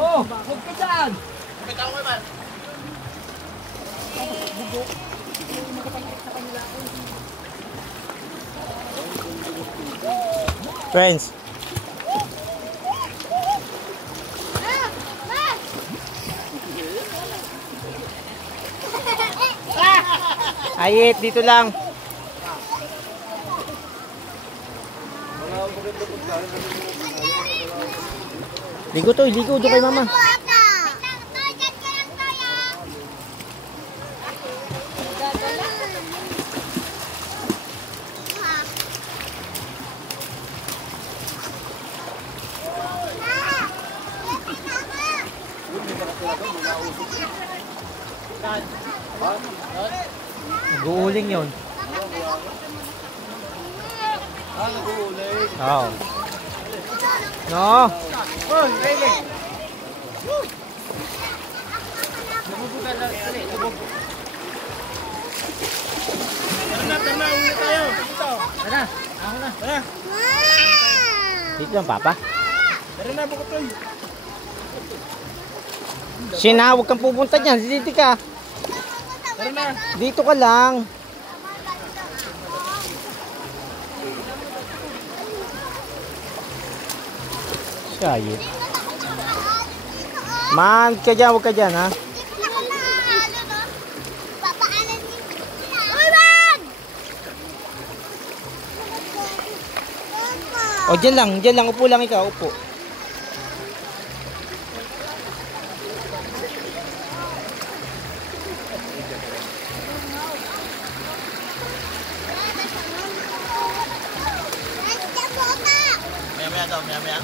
Oh, huwag ka dyan! Kita ko man. Friends. Ayit, dito lang. Ligo to, ligo doon kay mama. Nag-uuling yun. Nag-uuling. Oo. No. Hoy, Rene! Nabubugan lang. Dali, nabubugan. Tara, uwi tayo. Dito. Tara, ako na. Tara. Dito lang, Papa. Tara na, Bukotoy. Sina, huwag kang pupunta dyan. Dito ka. Tara na. Dito ka lang. Sayit. Man, ka dyan, huwag ka dyan, ha? O, dyan lang, upo lang ikaw, upo. Maya-maya daw, maya-maya.